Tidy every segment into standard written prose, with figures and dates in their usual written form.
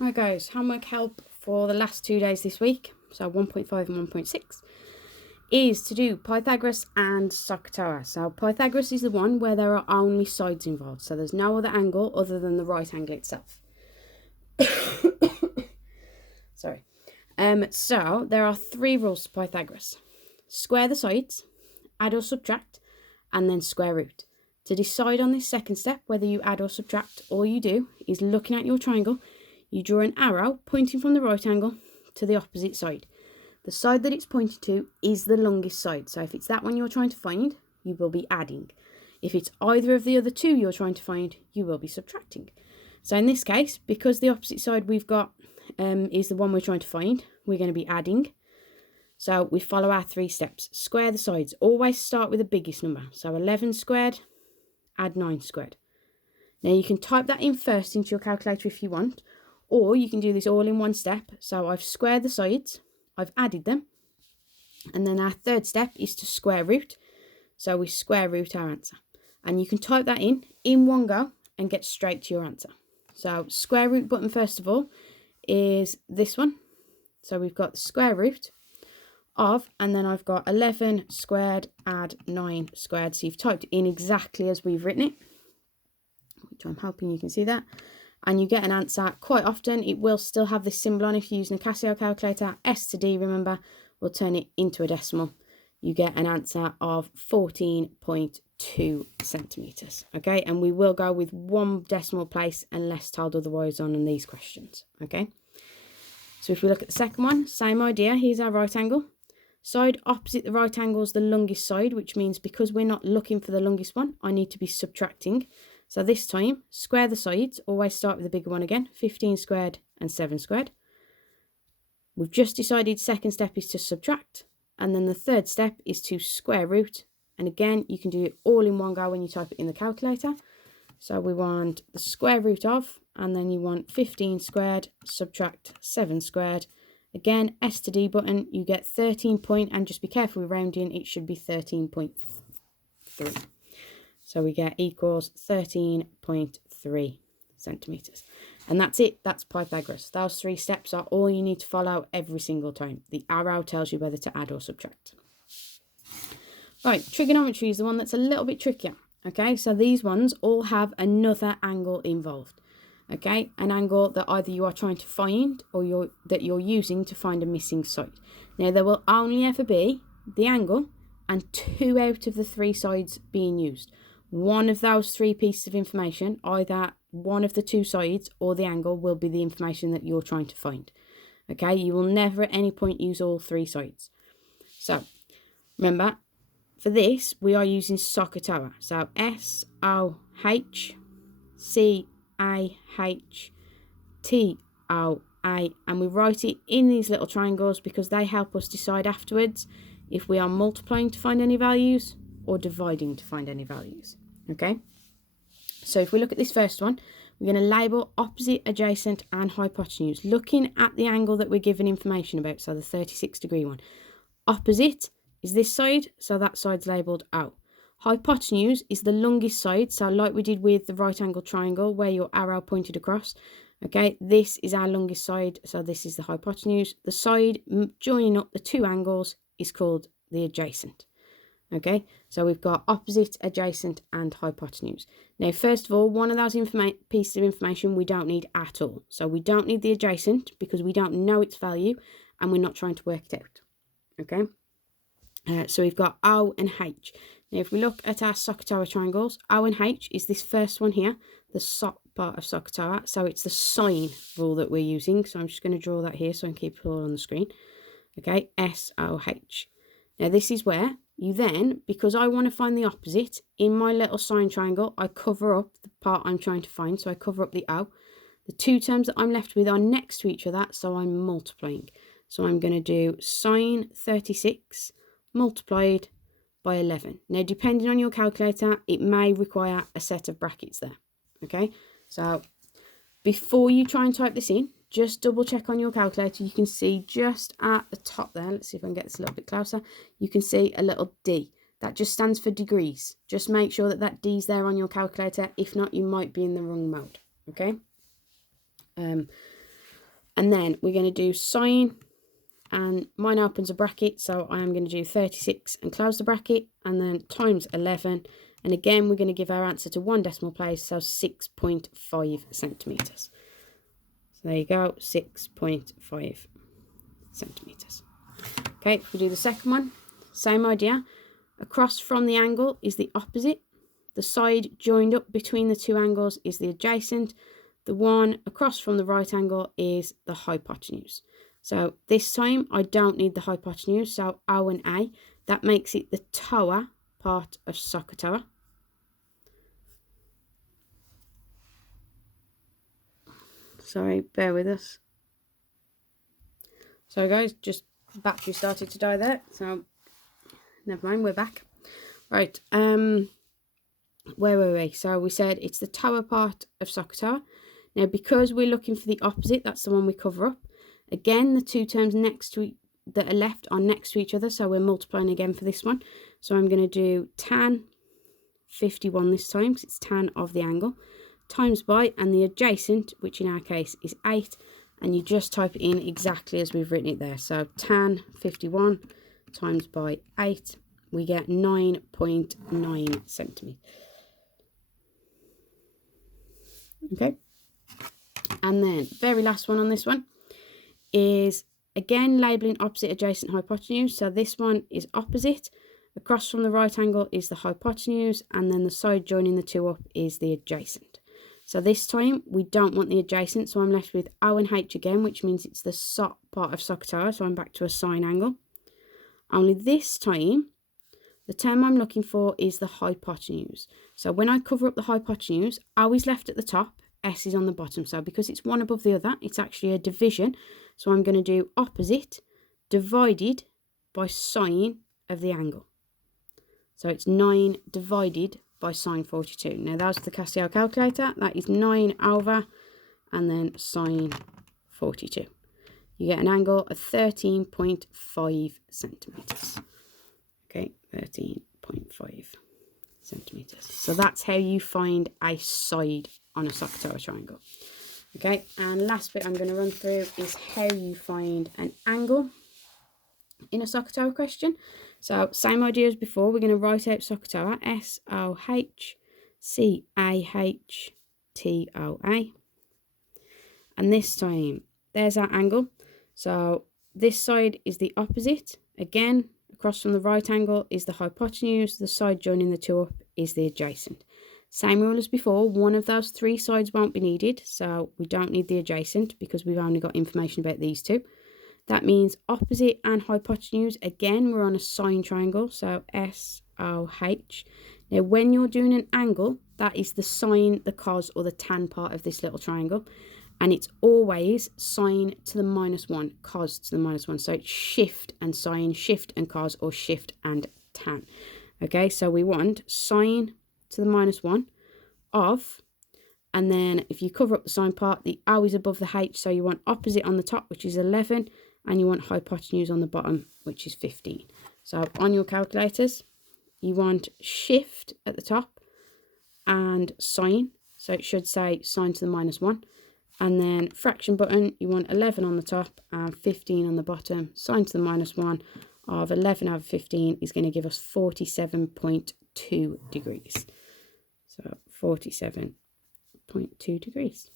Right guys, homework help for the last 2 days this week, so 1.5 and 1.6, is to do Pythagoras and SOHCAHTOA. So Pythagoras is the one where there are only sides involved, so there's no other angle other than the right angle itself. Sorry. So there are 3 rules to Pythagoras. Square the sides, add or subtract, and then square root. To decide on this second step, whether you add or subtract, all you do is looking at your triangle, you draw an arrow pointing from the right angle to the opposite side. The side that it's pointing to is the longest side. So if it's that one you're trying to find, you will be adding. If it's either of the other 2 you're trying to find, you will be subtracting. So in this case, because the opposite side we've got is the one we're trying to find, we're going to be adding. So we follow our 3 steps. Square the sides. Always start with the biggest number. So 11 squared, add 9 squared. Now you can type that in first into your calculator if you want, or you can do this all in one step. So I've squared the sides, I've added them, and then our third step is to square root. So we square root our answer. And you can type that in one go and get straight to your answer. So square root button first of all is this one. So we've got the square root of, and then I've got 11 squared, add 9 squared. So you've typed it in exactly as we've written it, which I'm hoping you can see that. And you get an answer. Quite often it will still have this symbol on if you're using a Casio calculator. S to D, remember, we'll turn it into a decimal. You get an answer of 14.2 centimetres. Okay, and we will go with 1 decimal place unless told otherwise on these questions. Okay, so if we look at the second one, same idea. Here's our right angle. Side opposite the right angle is the longest side, which means because we're not looking for the longest one, I need to be subtracting. So this time, square the sides, always start with the bigger one again, 15 squared and 7 squared. We've just decided second step is to subtract, and then the third step is to square root. And again, you can do it all in one go when you type it in the calculator. So we want the square root of, and then you want 15 squared, subtract 7 squared. Again, S to D button, you get 13 and just be careful with rounding, it should be 13.3. So we get equals 13.3 centimetres. And that's it. That's Pythagoras. Those 3 steps are all you need to follow every single time. The arrow tells you whether to add or subtract. Right, trigonometry is the one that's a little bit trickier. Okay, so these ones all have another angle involved. Okay, an angle that either you are trying to find or that you're using to find a missing side. Now, there will only ever be the angle and 2 out of the 3 sides being used. One of those 3 pieces of information, either one of the 2 sides or the angle, will be the information that you're trying to find. Okay, you will never at any point use all 3 sides. So, remember, for this, we are using SOHCAHTOA. So, SOHCAHTOA, and we write it in these little triangles because they help us decide afterwards if we are multiplying to find any values or dividing to find any values. Okay, so if we look at this first one, we're going to label opposite, adjacent and hypotenuse, looking at the angle that we're given information about, so the 36-degree one. Opposite is this side, so that side's labelled O. Hypotenuse is the longest side, so like we did with the right angle triangle where your arrow pointed across. Okay, this is our longest side, so this is the hypotenuse. The side joining up the 2 angles is called the adjacent. Okay, so we've got opposite, adjacent and hypotenuse. Now, first of all, one of those pieces of information we don't need at all. So we don't need the adjacent because we don't know its value and we're not trying to work it out. Okay, so we've got O and H. Now, if we look at our SOHCAHTOA triangles, O and H is this first one here, the part of SOHCAHTOA. So it's the sine rule that we're using. So I'm just going to draw that here so I can keep it all on the screen. Okay, SOH. Now, this is where you then, because I want to find the opposite, in my little sine triangle, I cover up the part I'm trying to find. So I cover up the O. The 2 terms that I'm left with are next to each other, so I'm multiplying. So I'm going to do sine 36 multiplied by 11. Now, depending on your calculator, it may require a set of brackets there. Okay, so before you try and type this in, just double check on your calculator. You can see just at the top there, let's see if I can get this a little bit closer, you can see a little D. That just stands for degrees. Just make sure that that D's there on your calculator. If not, you might be in the wrong mode. Okay. And then we're going to do sine, and mine opens a bracket, so I am going to do 36 and close the bracket, and then times 11. And again, we're going to give our answer to one decimal place, so 6.5 centimetres. So there you go, 6.5 centimetres. Okay, if we do the second one, same idea. Across from the angle is the opposite. The side joined up between the two angles is the adjacent. The one across from the right angle is the hypotenuse. So this time I don't need the hypotenuse, so O and A. That makes it the tower part of SOHCAHTOA. Sorry, bear with us. Sorry guys, just battery started to die there, so never mind, we're back. Right, where were we? So we said it's the tower part of SOHCAHTOA. Now, because we're looking for the opposite, that's the one we cover up. Again, the two terms next to that are left are next to each other, so we're multiplying again for this one. So I'm going to do tan 51 this time, because it's tan of the angle, times by, and the adjacent, which in our case is 8, and you just type it in exactly as we've written it there. So tan 51 times by 8, we get 9.9 centimetres. Okay. And then very last one on this one is again labelling opposite, adjacent, hypotenuse. So this one is opposite. Across from the right angle is the hypotenuse, and then the side joining the two up is the adjacent. So this time we don't want the adjacent, so I'm left with O and H again, which means it's the SOT part of SOHCAHTOA, so I'm back to a sine angle. Only this time, the term I'm looking for is the hypotenuse. So when I cover up the hypotenuse, O is left at the top, S is on the bottom. So because it's one above the other, it's actually a division. So I'm going to do opposite divided by sine of the angle. So it's 9 divided by sine 42. Now that's the Casio calculator. That is 9 over and then sine 42. You get an angle of 13.5 centimetres. Okay, 13.5 centimetres. So that's how you find a side on a SOHCAHTOA triangle. Okay, and last bit I'm going to run through is how you find an angle in a SOHCAHTOA question. So same idea as before, we're going to write out SOHCAHTOA, SOHCAHTOA. And this time, there's our angle. So this side is the opposite. Again, across from the right angle is the hypotenuse. The side joining the two up is the adjacent. Same rule as before, one of those three sides won't be needed, so we don't need the adjacent because we've only got information about these two. That means opposite and hypotenuse, again, we're on a sine triangle, so SOH. Now, when you're doing an angle, that is the sine, the cos, or the tan part of this little triangle, and it's always sine to the -1, cos to the -1. So it's shift and sine, shift and cos, or shift and tan. Okay, so we want sine to the -1 of, and then if you cover up the sine part, the O is above the H, so you want opposite on the top, which is 11, and you want hypotenuse on the bottom, which is 15. So on your calculators, you want shift at the top and sine, so it should say sine to the -1, and then fraction button, you want 11 on the top and 15 on the bottom. Sine to the -1 of 11 over 15 is going to give us 47.2 degrees. So 47.2 degrees.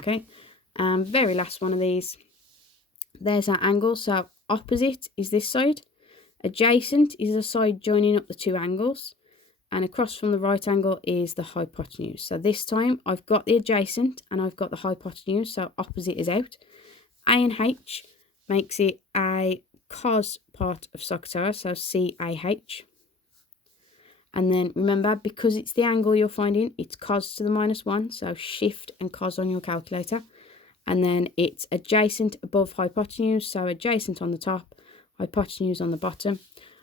Okay, and very last one of these. There's our angle. So opposite is this side. Adjacent is the side joining up the two angles. And across from the right angle is the hypotenuse. So this time I've got the adjacent and I've got the hypotenuse. So opposite is out. A and H makes it a cos part of SOHCAHTOA. So CAH. And then remember, because it's the angle you're finding, it's cos to the -1, so shift and cos on your calculator. And then it's adjacent above hypotenuse, so adjacent on the top, hypotenuse on the bottom.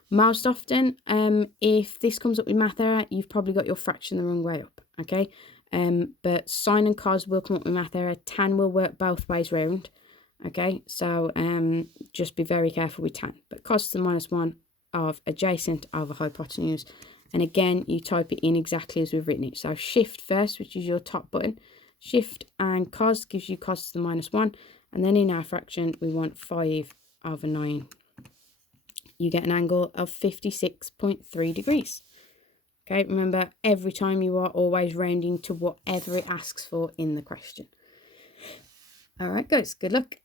Most often, if this comes up with math error, you've probably got your fraction the wrong way up, okay? But sine and cos will come up with math error. Tan will work both ways round, okay? So just be very careful with tan. But cos to the -1 of adjacent over hypotenuse. And again, you type it in exactly as we've written it. So shift first, which is your top button, Shift and cos gives you cos to the -1. And then in our fraction, we want 5/9. You get an angle of 56.3 degrees. Okay, remember, every time you are always rounding to whatever it asks for in the question. All right, guys, good luck.